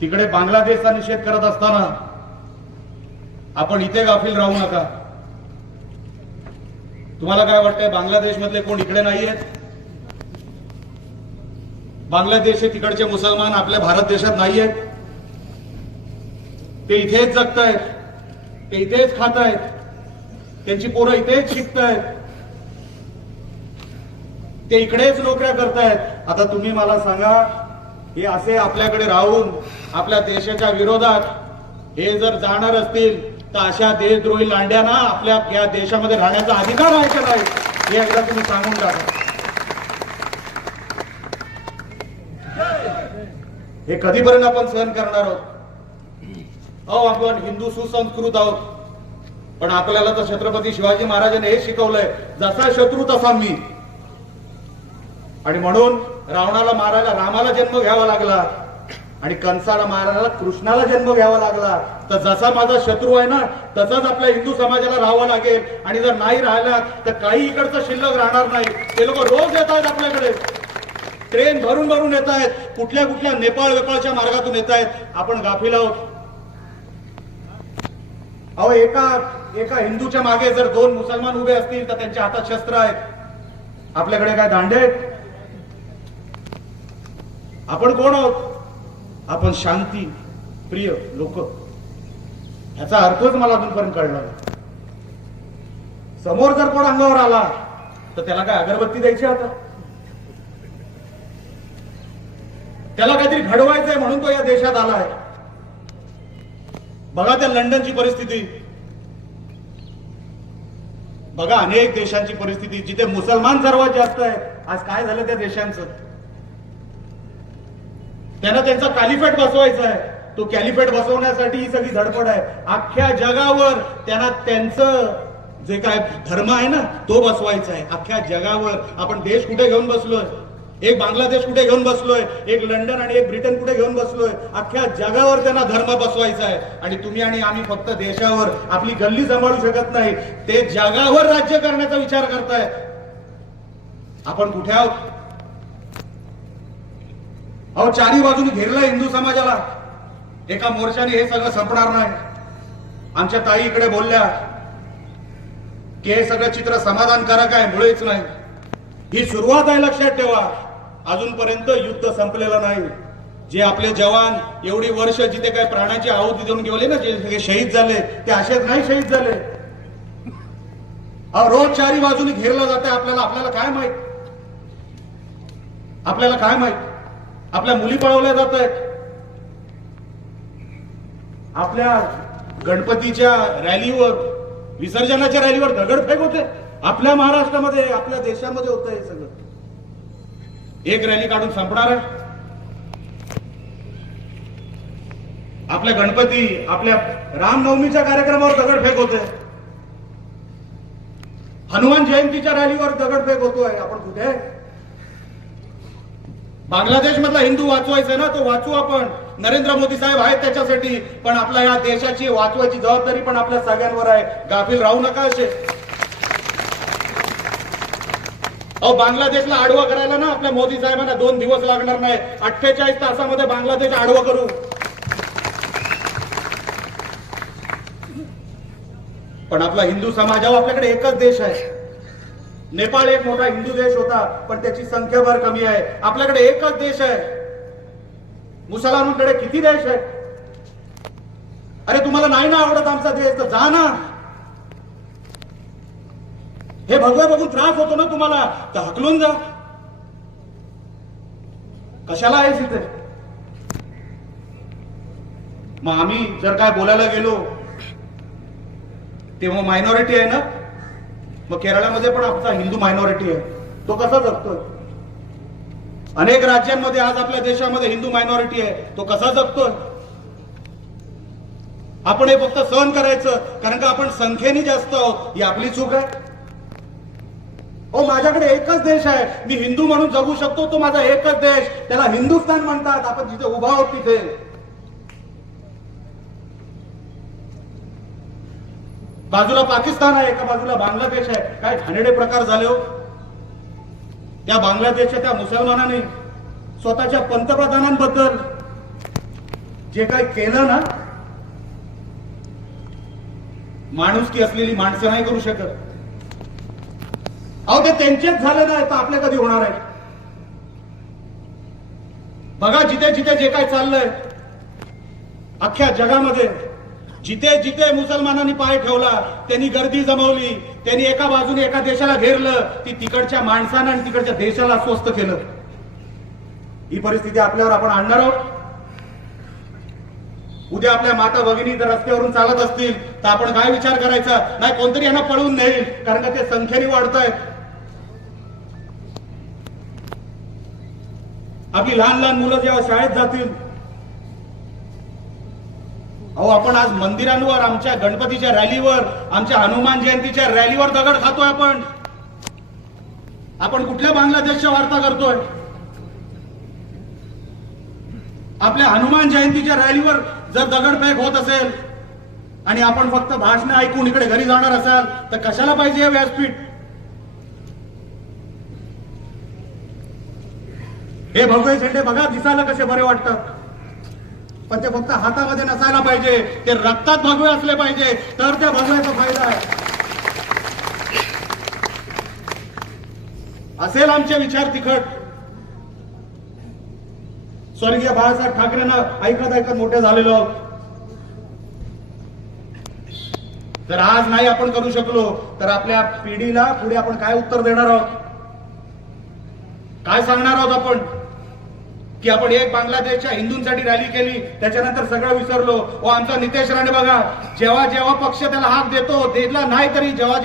तिकडे बांगलादेशचा निषेध करत असताना आपण इथे गाफील राहू नका. तुम्हाला काय वाटतंय बांगलादेश मधले कोण इकडे नाही आहेत बांगलादेशचे तिकडचे मुसलमान आपल्या भारत देशात नाही आहेत ते इथेच जगतायत ते इथेच खात आहेत त्यांची पोरं इथेच शिकतायत. ते इकडेच नोकऱ्या करतायत. आता तुम्ही मला सांगा हे असे आपल्याकडे राहून आपल्या देशाच्या विरोधात हे जर जाणार असतील तर अशा देशद्रोही लांड्यांना आपल्या या देशामध्ये राहण्याचा अधिकार आहे का नाही? हे एकदा तुम्ही सांगून टाका हे कधीपर्यंत आपण सहन करणार आहोत? अहो आपण हिंदू सुसंस्कृत आहोत. पण आपल्याला तर छत्रपती शिवाजी महाराजांनी हे शिकवलंय जसा शत्रू तसा मी. आणि म्हणून रावणाला मारायला रामाला जन्म घ्यावा लागला. आणि कंसाला मारायला कृष्णाला जन्म घ्यावा लागला. तर जसा माझा शत्रू आहे ना तसाच आपल्या हिंदू समाजाला राहावं लागेल. आणि जर नाही राहिला तर काही इकडचं शिल्लक राहणार नाही. ते लोक रोज येत आहेत आपल्याकडे. ट्रेन भरून भरून येत आहेत. कुठल्या कुठल्या नेपाळ वेपाळच्या मार्गातून येत आहेत. आपण गाफील आहोत. अहो एका एका हिंदूच्या मागे जर दोन मुसलमान उभे असतील तर त्यांच्या हातात शस्त्र आहेत. आपल्याकडे काय दांडे आहेत? आपण कोण आहोत? आपण शांती प्रिय लोक. ह्याचा अर्थच मला अजूनपर्यंत कळला समोर जर कोण अंगावर आला तर त्याला काय अगरबत्ती द्यायची आता? त्याला काहीतरी घडवायचंय म्हणून तो या देशात आलाय बघा त्या लंडनची परिस्थिती. बघा अनेक देशांची परिस्थिती. जिथे मुसलमान सर्वात जास्त आहेत. आज काय झालं त्या देशांचं? त्यांना त्यांचा कॅलिफेट बसवायचा आहे. तो कॅलिफेट बसवण्यासाठी ही सगळी धडपड आहे. अख्ख्या जगावर त्यांना त्यांचं जे काय धर्म आहे ना तो बसवायचा आहे. अख्ख्या जगावर आपण देश कुठे घेऊन बसलोय? एक बांगलादेश कुठे घेऊन बसलोय? एक लंडन आणि एक ब्रिटन कुठे घेऊन बसलोय? अख्ख्या जगावर त्यांना धर्म बसवायचा आहे. आणि तुम्ही आणि आम्ही फक्त देशावर आपली गल्ली सांभाळू शकत नाही. ते जगावर राज्य करण्याचा विचार करताय. आपण कुठे आहोत? अहो चारी बाजूने घेरलं हिंदू समाजाला. एका मोर्चाने हे सगळं संपणार नाही. आमच्या ताई इकडे बोलल्या की हे सगळं चित्र समाधानकारक आहे मुळेच नाही. ही सुरुवात आहे लक्षात ठेवा. अजूनपर्यंत युद्ध संपलेलं नाही. जे आपले जवान एवढी वर्ष जिथे काही प्राणाची आहुती देऊन गेले ना जे सगळे शहीद झाले ते असेच नाही शहीद झाले. अहो रोज चारी बाजूने घेरलं जाते आपल्याला आपल्याला काय माहीत? आपल्याला काय माहीत? आपल्या मुली पळवल्या जात आहेत. आपल्या गणपतीच्या रॅलीवर विसर्जनाच्या रॅलीवर दगडफेक होते आपल्या महाराष्ट्रामध्ये आपल्या देशामध्ये होत हे सगळं. एक रॅली काढून संपणार आहे. आपल्या गणपती आपल्या रामनवमीच्या कार्यक्रमावर दगडफेक होते हनुमान जयंतीच्या रॅलीवर दगडफेक होतोय. आपण कुठे? आहे? बांगलादेश मधला हिंदू वाचवायचा आहे ना तो वाचू आपण. नरेंद्र मोदी साहेब आहेत त्याच्यासाठी पण आपल्या या देशाची वाचवायची जबाबदारी पण आपल्या सगळ्यांवर आहे. गाफील राहू नका असे. अहो बांगलादेशला आडवा करायला ना आपल्या मोदी साहेबांना दोन दिवस लागणार नाही. अठ्ठेचाळीस तासामध्ये बांगलादेश आडवं करू. पण आपला हिंदू समाज अहो आपल्याकडे एकच देश आहे. नेपाळ एक मोठा हिंदू देश होता पण त्याची संख्याभर कमी आहे. आपल्याकडे एकच देश आहे. मुसलमानांकडे किती देश आहे अरे तुम्हाला नाही ना आवडत आमचा देश तर जा ना. हे भगवा बघून त्रास होतो ना तुम्हाला. तर हकलून जा. कशाला आहेस इथे? मग आम्ही जर काय बोलायला गेलो तेव्हा मायनॉरिटी आहे ना मग केरळामध्ये पण आमचा हिंदू मायनॉरिटी आहे. तो कसा जगतोय? अनेक राज्यांमध्ये आज आपल्या देशामध्ये हिंदू मायनॉरिटी आहे. तो कसा जगतोय? आपण हे फक्त सहन करायचं कारण का आपण संख्येने जास्त आहोत ही आपली चूक आहे. ओ माझ्याकडे एकच देश आहे. मी हिंदू म्हणून जगू शकतो तो माझा एकच देश. त्याला हिंदुस्थान म्हणतात. आपण जिथे उभा आहोत तिथे. बाजूला पाकिस्तान आहे एका बाजूला बांगलादेश आहे. काय घाणेडे प्रकार झाले हो? त्या बांगलादेशच्या त्या मुसलमानाने स्वतःच्या पंतप्रधानांबद्दल जे काही केलं ना माणुसकी असलेली माणसं नाही करू शकत. अहो ते त्यांचेच झालं नाही तर आपल्या कधी होणार आहे? बघा जिथे जिथे जे काय चाललंय अख्ख्या जगामध्ये जिथे जिथे मुसलमानांनी पाय ठेवला त्यांनी गर्दी जमवली त्यांनी एका बाजूने एका देशाला घेरलं ती तिकडच्या माणसानं आणि तिकडच्या देशाला स्वस्त केलं. ही परिस्थिती आपल्यावर आपण आणणार आहोत. उद्या आपल्या माता भगिनी जर रस्त्यावरून चालत असतील तर आपण काय विचार करायचा? नाही कोणतरी यांना पळवून नेईल कारण का ते संख्येने वाढत आहेत आपली लहान लहान मुलं जेव्हा शाळेत जातील अहो आपण आज मंदिरांवर आमच्या गणपतीच्या रॅलीवर आमच्या हनुमान जयंतीच्या रॅलीवर दगड खातोय आपण. आपण कुठल्या बांगलादेशच्या वार्ता करतोय? आपल्या हनुमान जयंतीच्या रॅलीवर जर दगडफेक होत असेल आणि आपण फक्त भाषण ऐकून इकडे घरी जाणार असाल तर कशाला पाहिजे हे व्यासपीठ? हे भगवे झेंडे बघा दिसायला कसे बरे वाटतात. पण ते फक्त हातामध्ये नसायला पाहिजे. ते रक्तात भगवे असले पाहिजे. तर त्या भगव्याचा फायदा आहे. असेल आमचे विचार तिखट. स्वर्गीय बाळासाहेब ठाकरेंना ऐकत ऐकत मोठे झालेलो जर आज नाही आपण करू शकलो तर आपल्या पिढीला पुढे आपण काय उत्तर देणार आहोत? काय सांगणार आहोत आपण? की आपण एक बांगलादेशच्या हिंदूंसाठी रॅली केली त्याच्यानंतर सगळं विसरलो. व आमचा नितेश राणे बघा जेव्हा जेव्हा पक्ष त्याला हात देतो दिला नाही तरी जेव्हा